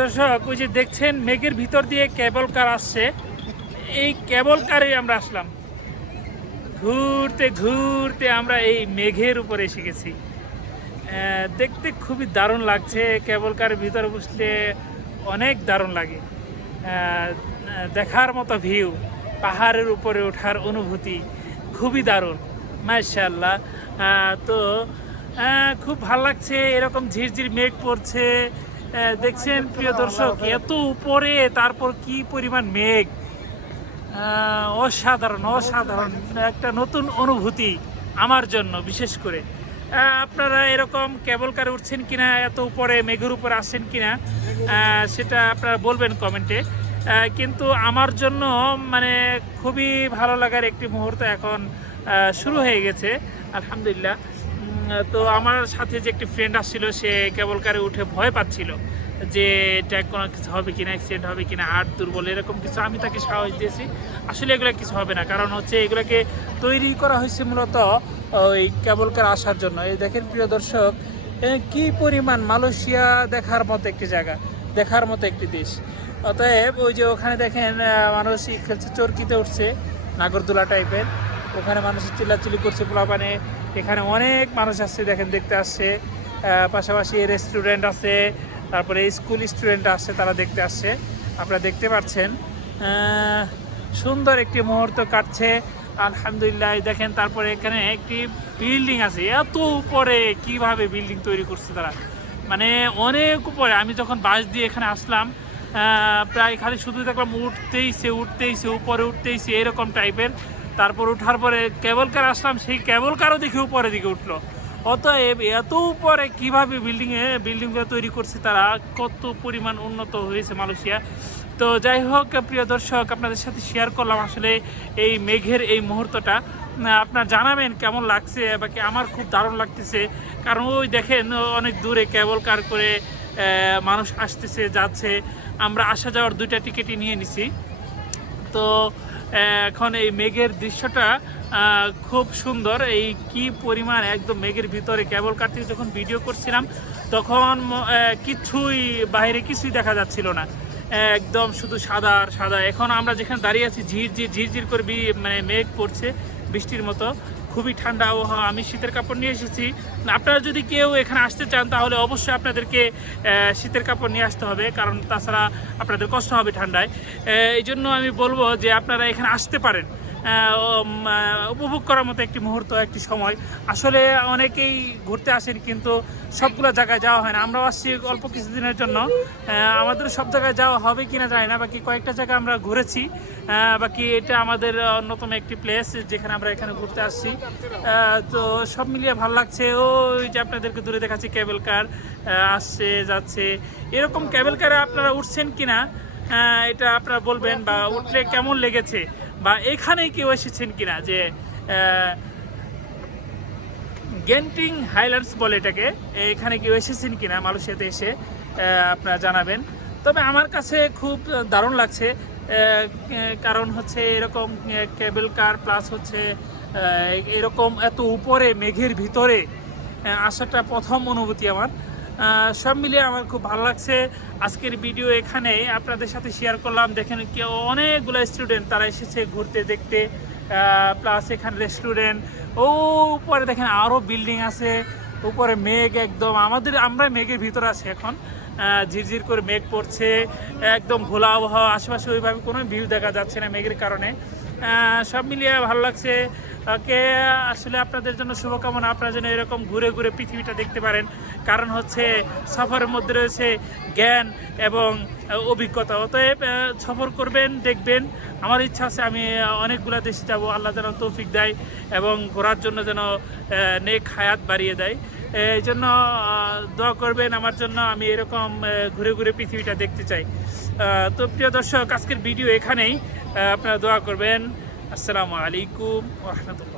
দর্শক, ওই যে দেখছেন মেঘের ভিতর দিয়ে কেবল কার আসছে, এই কেবল কারে আমরা আসলাম। ঘুরতে ঘুরতে আমরা এই মেঘের উপরে এসে গেছি। দেখতে খুবই দারুণ লাগছে। কেবল কারের ভিতরে বসলে অনেক দারুণ লাগে। দেখার মতো ভিউ, পাহাড়ের উপরে ওঠার অনুভূতি খুবই দারুণ, মাশাআল্লাহ। তো খুব ভালো লাগছে। এরকম ঝিরঝির মেঘ পড়ছে, দেখছেন প্রিয় দর্শক, এত উপরে, তারপর কি পরিমাণ মেঘ। অসাধারণ অসাধারণ একটা নতুন অনুভূতি আমার জন্য। বিশেষ করে আপনারা এরকম কেবল কারে উঠছেন কিনা, এত উপরে মেঘের উপরে আসছেন কিনা, সেটা আপনারা বলবেন কমেন্টে। কিন্তু আমার জন্য মানে খুবই ভালো লাগার একটি মুহূর্ত এখন শুরু হয়ে গেছে, আলহামদুলিল্লাহ। তো আমার সাথে যে একটি ফ্রেন্ড আসছিল, সে কেবল কারে উঠে ভয় পাচ্ছিল যে এটা কোনো কিছু হবে কিনা, অ্যাক্সিডেন্ট হবে কিনা, হার্ট দুর্বল এরকম কিছু। আমি তাকে সাহস দিয়েছি আসলে এগুলো কিছু হবে না, কারণ হচ্ছে এগুলোকে তৈরি করা হয়েছে মূলত ওই কেবল কার আসার জন্য। এই দেখেন প্রিয় দর্শক, কি পরিমাণ মালয়েশিয়া দেখার মতো একটি জায়গা, দেখার মতো একটি দেশ। অতএব ওই যে ওখানে দেখেন মানুষ খেলছে, চরকিতে উঠছে, নাগরদোলা টাইপের, ওখানে মানুষ চিল্লাচিল্লি করছে পোলাপানে। এখানে অনেক মানুষ আসছে, দেখেন দেখতে আসছে। পাশাপাশি রেস্টুরেন্ট আছে, তারপরে স্কুল স্টুডেন্ট আসছে, তারা দেখতে আসছে। আপনারা দেখতে পাচ্ছেন সুন্দর একটি মুহূর্ত কাটছে, আলহামদুলিল্লাহ। দেখেন তারপরে এখানে একটি বিল্ডিং আছে, এত উপরে কিভাবে বিল্ডিং তৈরি করছে তারা, মানে অনেক উপরে। আমি যখন বাস দিয়ে এখানে আসলাম, প্রায় খালি শুধু দেখলাম উঠতেইছে উপরে উঠতেইছে এরকম টাইপের। তারপর উঠার পরে কেবল কার আসলাম, সেই কেবল কারও দেখে উপরের দিকে উঠলো। অতএব এত উপরে কিভাবে বিল্ডিংগুলো তৈরি করছে তারা, কত পরিমাণ উন্নত হয়েছে মালয়েশিয়া। তো যাই হোক প্রিয় দর্শক, আপনাদের সাথে শেয়ার করলাম আসলে এই মেঘের এই মুহূর্তটা। আপনারা জানাবেন কেমন লাগছে, বা কি আমার খুব দারুণ লাগতেছে। কারণ ওই দেখেন অনেক দূরে কেবল কার করে মানুষ আসতেছে যাচ্ছে। আমরা আসা যাওয়ার 2টা টিকিটই নিয়ে নিছি। তো এখন এই মেঘের দৃশ্যটা খুব সুন্দর। এই কি পরিমাণ একদম মেঘের ভিতরে কেবল কার থেকে যখন ভিডিও করছিলাম, তখন কিছুই বাইরে কিছুই দেখা যাচ্ছিল না, একদম শুধু সাদা আর সাদা। এখন আমরা যেখানে দাঁড়িয়ে আছি, ঝিরঝির করে মানে মেঘ পড়ছে বৃষ্টির মতো, খুবই ঠান্ডা আবহাওয়া। আমি শীতের কাপড় নিয়ে এসেছি। আপনারা যদি কেউ এখানে আসতে চান, তাহলে অবশ্যই আপনাদেরকে শীতের কাপড় নিয়ে আসতে হবে, কারণ তাছাড়া আপনাদের কষ্ট হবে ঠান্ডায়। এই জন্য আমি বলবো যে আপনারা এখানে আসতে পারেন। উপভোগ করার মতো একটি মুহূর্ত, একটি সময়। আসলে অনেকেই ঘুরতে আসেন, কিন্তু সবগুলো জায়গায় যাওয়া হয় না। আমরাও আসছি অল্প কিছুদিনের জন্য, আমাদের সব জায়গায় যাওয়া হবে কিনা জানি না। বাকি কয়েকটা জায়গা আমরা ঘুরেছি, বাকি এটা আমাদের অন্যতম একটি প্লেস যেখানে আমরা এখানে ঘুরতে আসছি। তো সব মিলিয়ে ভালো লাগছে। ওই যে আপনাদেরকে দূরে দেখাচ্ছি কেবল কার আসছে যাচ্ছে। এরকম কেবল কারে আপনারা উঠছেন কিনা, এটা আপনারা বলবেন, বা উঠলে কেমন লেগেছে, বা এখানে কেউ এসেছেন কিনা। যে গেন্টিং হাইল্যান্ডস বলে এটাকে, এখানে কেউ এসেছেন কিনা মালয়েশিয়াতে এসে, আপনারা জানাবেন। তবে আমার কাছে খুব দারুণ লাগছে, কারণ হচ্ছে এরকম কেবল কার প্লাস হচ্ছে এরকম এত উপরে মেঘের ভিতরে আসাটা প্রথম অনুভূতি আমার। সব মিলিয়ে আমার খুব ভালো লাগছে। আজকের ভিডিও এখানে আপনাদের সাথে শেয়ার করলাম। দেখেন কেউ অনেকগুলো স্টুডেন্ট তারা এসেছে ঘুরতে দেখতে, প্লাস এখানে রেস্টুরেন্ট। ও উপরে দেখেন আরও বিল্ডিং আছে, উপরে মেঘ একদম আমরা মেঘের ভিতরে আছি এখন। ঝিরঝির করে মেঘ পড়ছে, একদম ঘোলা আবহাওয়া, আশেপাশে ওইভাবে কোনো ভিউ দেখা যাচ্ছে না মেঘের কারণে। সব মিলিয়ে ভালো লাগছে। আসলে আপনাদের জন্য শুভকামনা, আপনারা যেন এরকম ঘুরে ঘুরে পৃথিবীটা দেখতে পারেন। কারণ হচ্ছে সফরের মধ্যে রয়েছে জ্ঞান এবং অভিজ্ঞতা। অতএব সফর করবেন, দেখবেন। আমার ইচ্ছা আছে আমি অনেকগুলো দেশে যাব, আল্লাহ যেন তৌফিক দেয় এবং ঘোরার জন্য যেন নেক হায়াত বাড়িয়ে দেয়। এই জন্য দোয়া করবেন আমার জন্য, আমি এরকম ঘুরে ঘুরে পৃথিবীটা দেখতে চাই। তো প্রিয় দর্শক, আজকের ভিডিও এখানেই। আপনারা দোয়া করবেন। আসসালামু আলাইকুম ওয়া রাহমাতুল্লাহ।